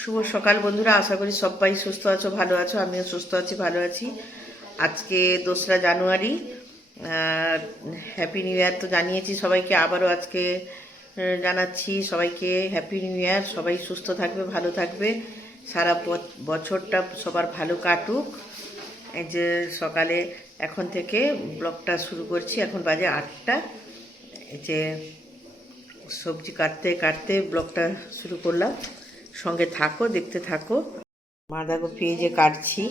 শুভ সকাল বন্ধুরা, আশা করি সবাই সুস্থ আছো, ভালো আছো, আমিও সুস্থ আছি, ভালো আছি। আজকে দোসরা জানুয়ারি হ্যাপি নিউ ইয়ার তো জানিয়েছি সবাইকে, আবারও আজকে জানাচ্ছি সবাইকে হ্যাপি নিউ ইয়ার সবাই সুস্থ থাকবে, ভালো থাকবে। সারা বছরটা সবার ভালো কাটুক। এই যে সকালে এখন থেকে ব্লগটা শুরু করছি, এখন বাজে আটটা। এই যে সবজি কাটতে কাটতে ব্লগটা শুরু করলাম। সঙ্গে থাকো দেখতে থাকো। বাঁধাকপি যে কাটছি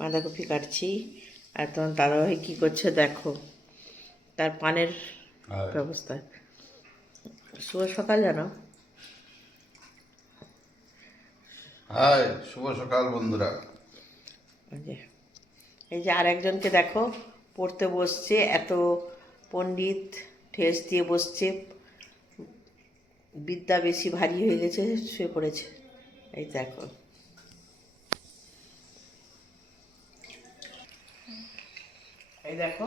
বাঁধাকপি কাটছি। আর তোমার দাদাভাই কী করছে দেখো তার পানের ব্যবস্থা। শুভ সকাল জানো। হাই শুভ সকাল বন্ধুরা। এই যে আর একজনকে দেখো পড়তে বসছে এত পণ্ডিত ঠেস দিয়ে বসছে। বিদ্যা বেশি ভারী হয়ে গেছে শুয়ে পড়েছে। এই দেখো। এই দেখো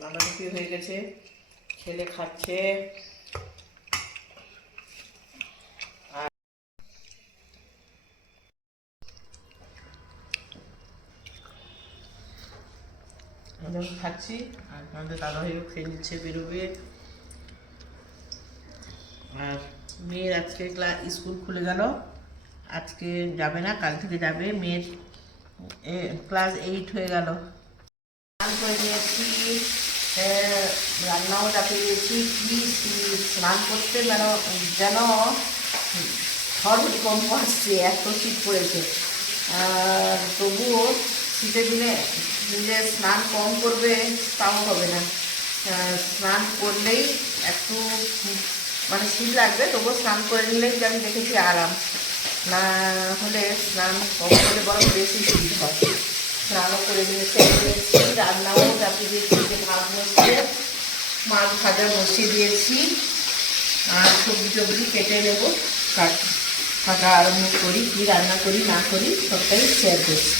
নানা বাঁধাকপি হয়ে গেছে ছেলে খাচ্ছে। খাচ্ছি, আর আমাদের দাদা ভাইও খেয়ে নিচ্ছে, বেরোবে। আর মেয়ের আজকে ক্লাস স্কুল খুলে গেল। আজকে যাবে না, কাল থেকে যাবে। মেয়ের ক্লাস এইট হয়ে গেল। স্নান করে নিয়েছি রান্নাও চাপিয়ে দিয়েছি। কি স্নান করতে যেন যেন ভূমিকম্প আসছে, এত শীত পড়েছে। তবুও শীতের দিনে যে স্নান কম করবে, তাও হবে না। স্নান করলেই একটু মানে শীত লাগবে, তবুও স্নান করে নিলেই আমি দেখেছি আরাম। না হলে স্নান কম করলে বরং বেশি শীত হয়। স্নানও করে নিয়েছে রান্নাও চাপিয়ে দিয়েছি যে ভাত বসিয়ে, মাছ ভাজা বসিয়ে দিয়েছি। আর সবজি টবজি কেটে নেব, কাটা আরম্ভ করি, কী রান্না করি, না করি, সবটাই শেয়ার করছি।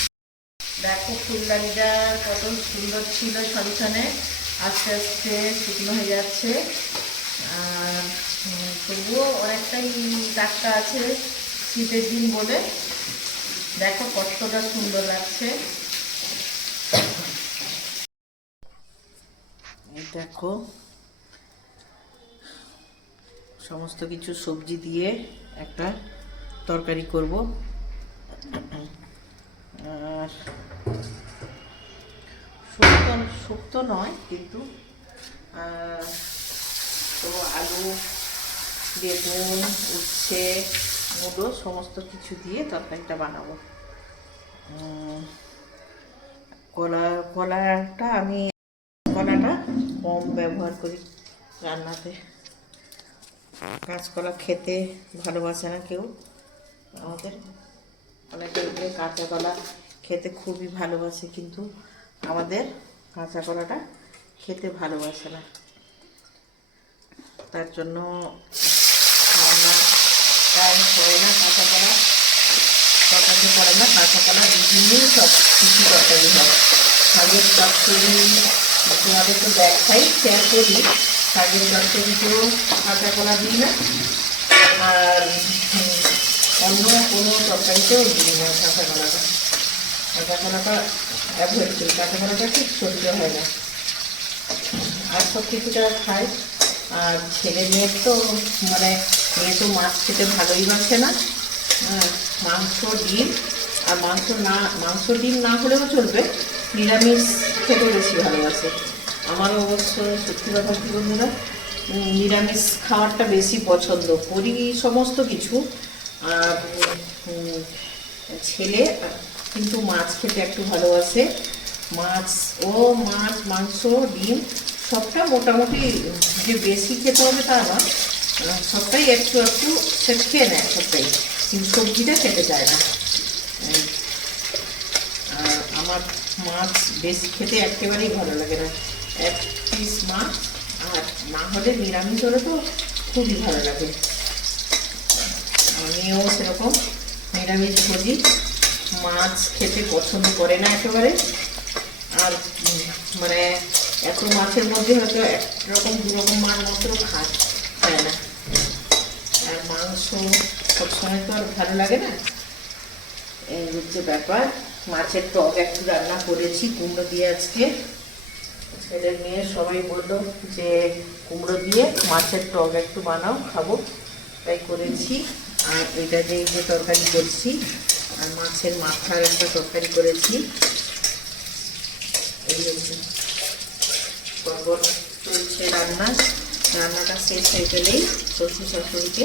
দেখো ফুলদানিটা কত সুন্দর ছিল ছনছনে আস্তে আস্তে শুকনো হয়ে যাচ্ছে। আর তবুও অনেকটাই টাটকা আছে শীতের দিন বলে। দেখো কতটা সুন্দর লাগছে। দেখো, সমস্ত কিছু সবজি দিয়ে একটা তরকারি করব। আর শুক্তো, শুক্ত নয়, কিন্তু তো আলু বেগুন, উচ্ছে, মুলো, সমস্ত কিছু দিয়ে তরকারিটা বানাবো। কলা, কলাটা আমি, কলাটা কম ব্যবহার করি রান্নাতে। কাঁচকলা খেতে ভালোবাসে না কেউ। আমাদের অনেকে কাঁচা কলা খেতে খুবই ভালোবাসে, কিন্তু আমাদের কাঁচা কলাটা খেতে ভালোবাসে না। তার জন্য টাইম হয় না কাঁচা কলা তরকারি করে না কাঁচা বিভিন্ন সব কিছু তরকারি হয়। শাকের চচ্চড়ি তোমাদের তো দেখাই শেয়ার করি। শাকের চচ্চড়িতেও কাঁচা কলা দিই না। আর অন্য কোনো তরকারিতেও দিই না কাঁচা কলাটা কাঁচা কলাটা অ্যাভয়েড কাঁচা কলাটা ঠিক সহ্য হয় না। আর সব কিছুটা খাই। আর ছেলে মেয়ের তো মানে মেয়ে তো মাছ খেতে ভালোই বাসে না। হ্যাঁ, মাংস ডিম। আর মাংস না মাংস ডিম না হলেও চলবে। নিরামিষ খেতে বেশি ভালোবাসে। আমারও অবশ্য সত্যি কথা কি বন্ধুরা নিরামিষ খাওয়ারটা বেশি পছন্দ করি সমস্ত কিছু। আর ছেলে কিন্তু মাছ খেতে একটু ভালোবাসে। মাছ ও মাছ মাংস ডিম সবটা মোটামুটি যে বেশি খেতে হবে তা না। সবটাই একটু একটু খেয়ে নেয়, সবটাই। কিন্তু সবজিটা খেতে চায় না। আমার মাছ বেশি খেতে একেবারেই ভালো লাগে না। এক পিস মাছ, আর না হলে নিরামিষ হলে তো খুবই ভালো লাগে। আমিও সেরকম নিরামিষ ভোজি। মাছ খেতে পছন্দ করে না একেবারে। আর মানে এত মাছের মধ্যে হয়তো একরকম দু রকম মাছ মাত্র খায় না। মাংস সবসময় তো আর ভালো লাগে না? এই হচ্ছে ব্যাপার। মাছের টক একটু রান্না করেছি, কুমড়ো দিয়ে আজকে। ছেলে মেয়ে সবাই বলল যে, কুমড়ো দিয়ে মাছের টক একটু বানাও, খাব। তাই করেছি। আর এটা যে যে তরকারি করছি, আর মাছের মাথার একটা তরকারি করেছি। এই হচ্ছে পরপর চলছে রান্না। রান্নাটা শেষ হয়ে গেলেই শ্বশুর শাশুড়িকে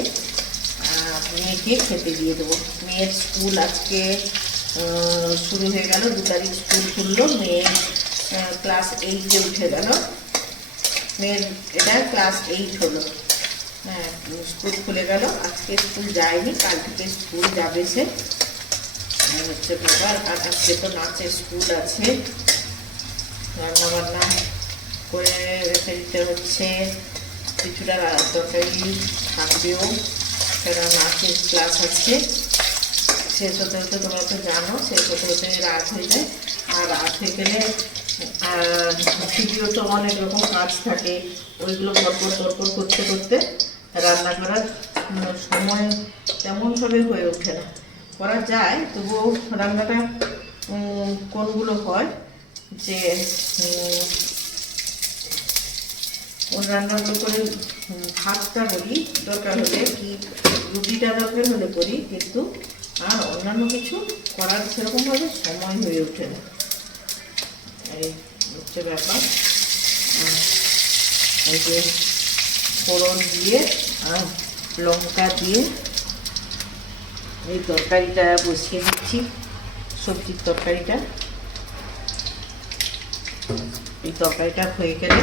মেয়েকে খেতে দিয়ে দেবো। মেয়ের স্কুল আজকে শুরু হয়ে গেল, দু তারিখ স্কুল খুললো মেয়ে ক্লাস এইটে উঠে গেল। মেয়ের, এটা ক্লাস এইট হলো। হ্যাঁ স্কুল খুলে গেল। আজকে স্কুল যায়নি, কাল থেকে স্কুল যাবে সে। হচ্ছে ব্যাপার আর আজকে তো নাচের স্কুল আছে। রান্না বান্না করে রেখে দিতে হচ্ছে। কিছুটা তরকারি থাকবেও। সেটা নাচের ক্লাস আছে শেষ হতে হতে তোমরা তো জানো শেষ হতে হতে রাত হয়ে যায়। আর রাত হয়ে গেলে ভিডিও তো অনেক রকম কাজ থাকে। ওইগুলো পরপর পরপর করতে করতে রান্না করার সময় তেমনভাবে হয়ে ওঠে না। করা যায়, তবুও রান্নাটা কোনগুলো হয় যে রান্নাগুলো করে ভাতটা করি দরকার হলে কি রুটিটা দরকার হলে করি, কিন্তু আর অন্যান্য কিছু করার সেরকমভাবে সময় হয়ে ওঠে না। এই হচ্ছে ব্যাপার। এই যে ফোড়ন দিয়ে আর লঙ্কা দিয়ে এই তরকারিটা বসিয়ে দিচ্ছি, সবজির তরকারিটা। এই তরকারিটা হয়ে গেলে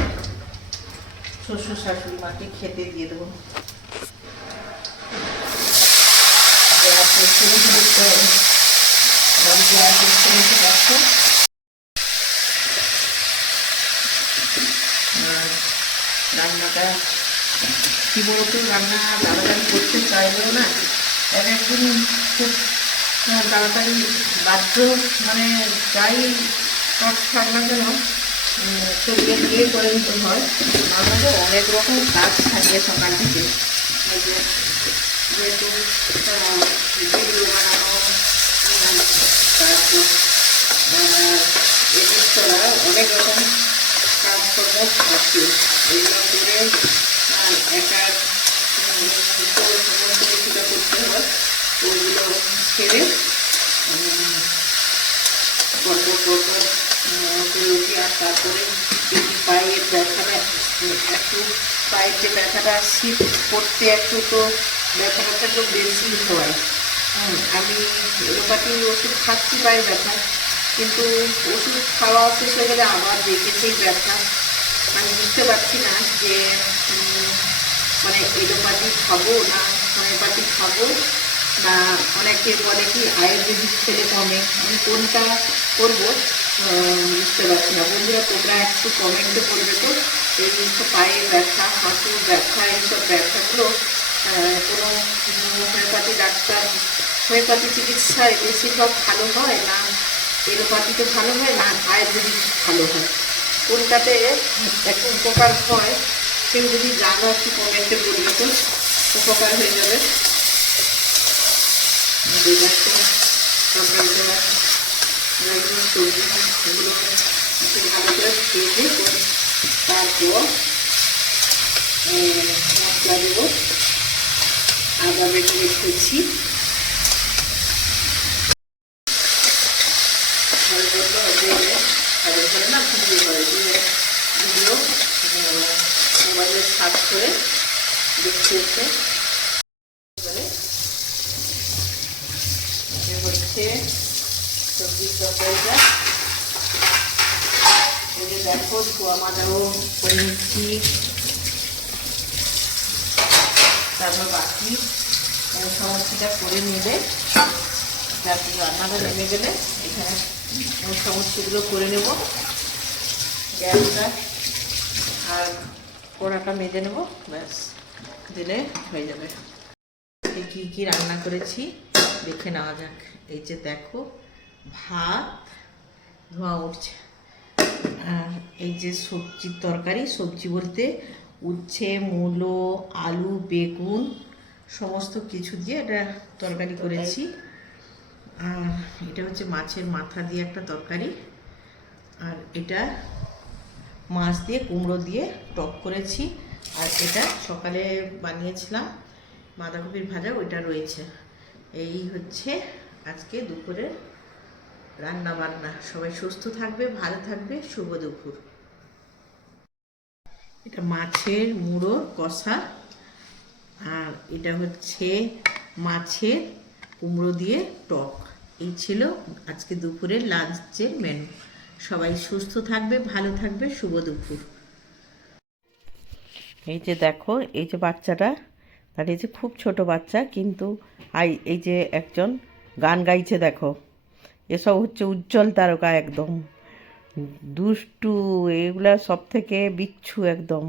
শ্বশুর শাশুড়ি মাকে খেতে দিয়ে দেবো। রান্নাটা কি বলতো, রান্না তাড়াতাড়ি করতে চাইলেও না, এক একদিন খুব তাড়াতাড়ি বাধ্য মানে যাই কাজ থাক চলিয়ে দিয়ে করে নিতে হয়। মধ্যে অনেক রকম কাজ থাকে সকাল থেকে। যেহেতু ভিডিও বানানো তারপর এডিট করা অনেক রকম কাজকর্ম থাকে। এগুলো করে একা কিছুটা করতে হয়। ওইগুলো ছেড়ে পরপর পরপর তারপরে এই পায়ের ব্যথাটা একটু পায়ের যে ব্যথাটা শীত করতে একটু তো ব্যথাটা একটু বেশি হয়। আমি এলোপাতি ওষুধ খাচ্ছি পায়ের ব্যথা, কিন্তু ওষুধ খাওয়া শেষ হয়ে গেলে আবার দেখেছেই ব্যথা। আমি বুঝতে পারছি না যে মানে এলোপাতি খাব না হোমিওপ্যাথি খাব, না অনেকে বলে কি আয়ুর্বেদিক খেলে কমে। আমি কোনটা করব? বুঝতে পারছি না। বন্ধুরা, তোমরা একটু কমেন্টে করবে তো? এই জিনিসটা পায়ে ব্যথা, হাঁটুর ব্যথা, এইসব ব্যথাগুলো কোনো হোমিওপ্যাথি ডাক্তার হোমিওপ্যাথি চিকিৎসায় বেশিরভাগ ভালো হয় না এলোপ্যাথিতে ভালো হয় না আয়ুর্বেদিক ভালো হয়? কোনটাতে একটু উপকার হয় কেউ যদি জানো, একটু কমেন্টে বলবে তো? উপকার হয়ে যাবে। তরকারিটা এগুলো সবজি ভালো করে ভেজে তারপর মশলা দেবো আদা বেটে রেখেছি ভিডিও মোবাইলে করে দেখতে হচ্ছে এবারে এটা হচ্ছে সবজির তরকারিটা এই দেখো ধোয়া মাজাও নিচ্ছি তারপর বাকি এই সমস্তটা করে নেবে তারপর রান্নাটা নেমে গেলে এখানে এই সমস্তগুলো করে নেব গ্যাসটা আর কড়াটা মেজে নেব ব্যাস দিলে হয়ে যাবে কী কী রান্না করেছি দেখে নেওয়া যাক এই যে দেখো ভাত ধোয়া উঠছে। আর এই যে সবজির তরকারি সবজি বলতে উচ্ছে মূলো আলু বেগুন সমস্ত কিছু দিয়ে এটা তরকারি করেছি। আর এটা হচ্ছে মাছের মাথা দিয়ে একটা তরকারি। আর এটা মাছ দিয়ে কুমড়ো দিয়ে টক করেছি। আর এটা সকালে বানিয়েছিলাম বাঁধাকপির ভাজা ওইটা রয়েছে। এই হচ্ছে আজকে দুপুরের রান্না বান্না। সবাই সুস্থ থাকবে, ভালো থাকবে, শুভ দুপুর। এটা মাছের মুড়ো, কষা। আর এটা হচ্ছে মাছের কুমড়ো দিয়ে টক। এই ছিল আজকে দুপুরের লাঞ্চের মেনু সবাই সুস্থ থাকবে, ভালো থাকবে, শুভ দুপুর। এই যে দেখো, এই যে বাচ্চাটা, তার এই যে খুব ছোট বাচ্চা, কিন্তু আই, এই যে একজন গান গাইছে, দেখো। এসব হচ্ছে উজ্জ্বল তারকা একদম। দুষ্টু, এগুলা সব থেকে বিচ্ছু একদম।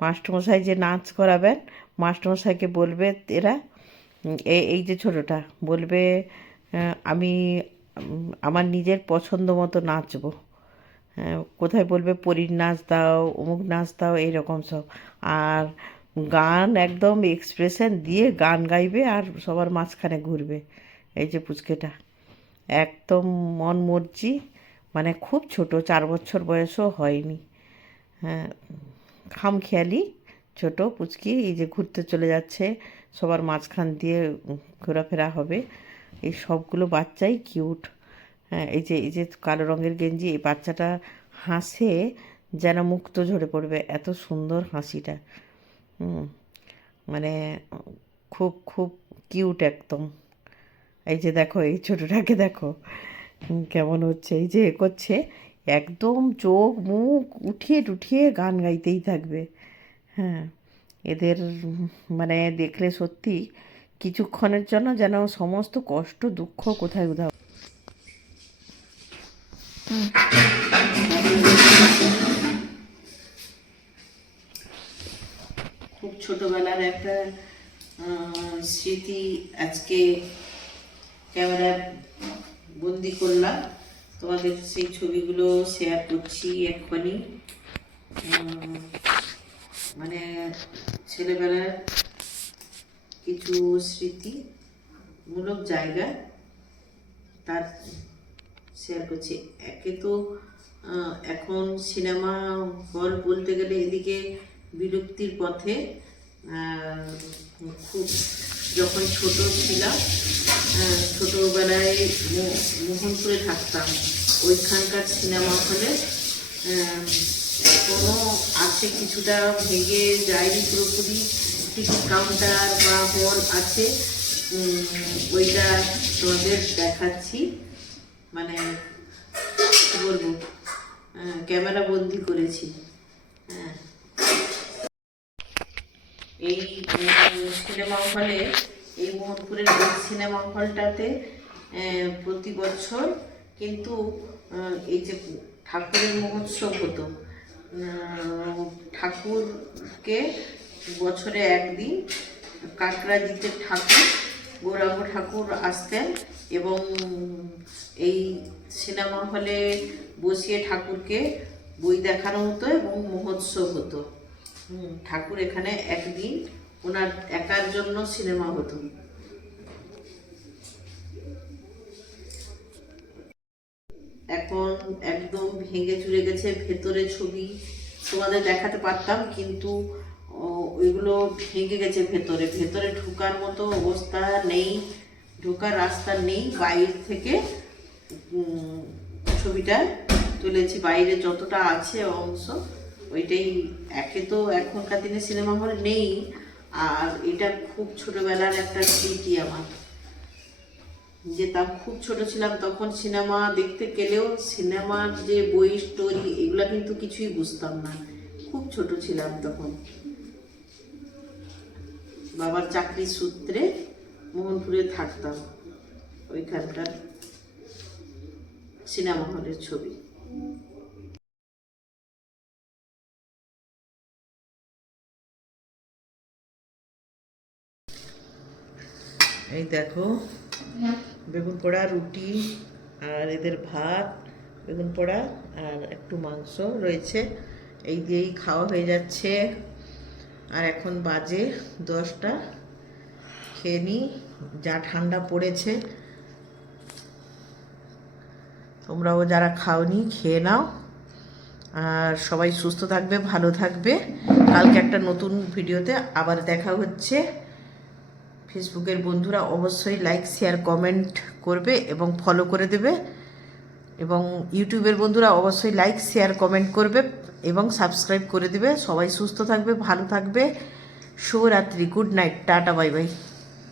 মাস্টারমশাই যে নাচ করাবেন, মাস্টারমশাইকে বলবে এরা এই যে ছোটটা, বলবে আমি, আমার নিজের পছন্দ মতো নাচবো। কোথায় বলবে, পরীর নাচ দাও, অমুক নাচ দাও, এইরকম সব। আর গান একদম এক্সপ্রেশন দিয়ে গান গাইবে আর সবার মাঝখানে ঘুরবে। এই যে পুচকেটা। একদম মন মর্জি মানে খুব ছোট, চার বছর বয়সও হয়নি। হ্যাঁ খামখেয়ালি, ছোট, পুচকি, এই যে ঘুরতে চলে যাচ্ছে, সবার মাঝখান দিয়ে ঘোরাফেরা হবে। এই সবগুলো বাচ্চাই কিউট। হ্যাঁ এই যে এই যে কালো রঙের গেঞ্জি, এই বাচ্চাটা হাসে যেন মুক্ত ঝরে পড়বে, এত সুন্দর হাসিটা। মানে খুব খুব কিউট একদম। এই যে দেখো, এই ছোটটাকে দেখো। কেমন হচ্ছে? এই যে এ করছে, একদম চোখ মুখ উঠিয়ে টুঠিয়ে গান গাইতেই থাকবে। হ্যাঁ এদের মানে দেখলে সত্যি কিছুক্ষণের জন্য যেন সমস্ত কষ্ট, দুঃখ কোথায় উধাও খুব ছোটবেলার একটা স্মৃতি আজকে ক্যামেরা বন্দি করলাম। তোমাদের সেই ছবিগুলো শেয়ার করছি এক্ষুনি। মানে ছেলেবেলার কিছু স্মৃতিমূলক জায়গা তার শেয়ার করছি। একে তো এখন সিনেমা হল বলতে গেলে এদিকে বিলুপ্তির পথে খুব যখন ছোট ছিলাম ছোটবেলায় মোহনপুরে থাকতাম। ওইখানকার সিনেমা হলে কোনো আছে কিছুটা ভেঙে যায়নি, পুরোপুরি টিকিট কাউন্টার বা হল আছে। ওইটা তোমাদের দেখাচ্ছি। মানে কি বলব? ক্যামেরা বন্দি করেছি হ্যাঁ এই উম, সিনেমা হলে এই মোহনপুরের সিনেমা হলটাতে প্রতি বছর কিন্তু এই যে ঠাকুরের মহোৎসব হতো ঠাকুরকে বছরে একদিন কাকড়া দিতে ঠাকুর, গৌরাঙ্গ ঠাকুর আসতেন এবং এই সিনেমা হলে বসিয়ে ঠাকুরকে বই দেখানো হতো এবং মহোৎসব হতো। ঠাকুর এখানে একদিন ওনার একার জন্য সিনেমা হতো। এখন একদম ভেঙে চুরে গেছে, ভেতরে ছবি তোমাদের দেখাতে পারতাম, কিন্তু ওইগুলো ভেঙে গেছে ভেতরে। ভেতরে ঢোকার মতো অবস্থা নেই, ঢোকার রাস্তা নেই। বাইরে থেকে ছবিটা তুলেছি। বাইরে যতটা আছে অংশ, ওইটাই, একে তো এখনকার দিনে সিনেমা হল নেই। আর এটা খুব ছোটবেলার একটা স্মৃতি আমার। যে তা খুব ছোট ছিলাম তখন সিনেমা দেখতে গেলেও সিনেমার যে বই স্টোরি, এগুলো কিন্তু কিছুই বুঝতাম না। খুব ছোট ছিলাম তখন। বাবার চাকরির সূত্রে মোহনপুরে থাকতাম। ওইখানকার সিনেমা হলের ছবি। এই দেখো, বেগুন পোড়া, রুটি, আর এদের ভাত, বেগুন পোড়া আর একটু মাংস রয়েছে। এই দিয়েই খাওয়া হয়ে যাচ্ছে। আর এখন বাজে দশটা। খেয়ে নিই যা ঠান্ডা পড়েছে। তোমরাও যারা খাওনি, খেয়ে নাও। আর সবাই সুস্থ থাকবে, ভালো থাকবে। কালকে একটা নতুন ভিডিওতে আবার দেখা হচ্ছে। ফেসবুকের বন্ধুরা অবশ্যই লাইক শেয়ার কমেন্ট করবে এবং ফলো করে দেবে। এবং ইউটিউবের বন্ধুরা অবশ্যই লাইক শেয়ার কমেন্ট করবে এবং সাবস্ক্রাইব করে দেবে। সবাই সুস্থ থাকবে, ভালো থাকবে। শুভরাত্রি good night tata bye bye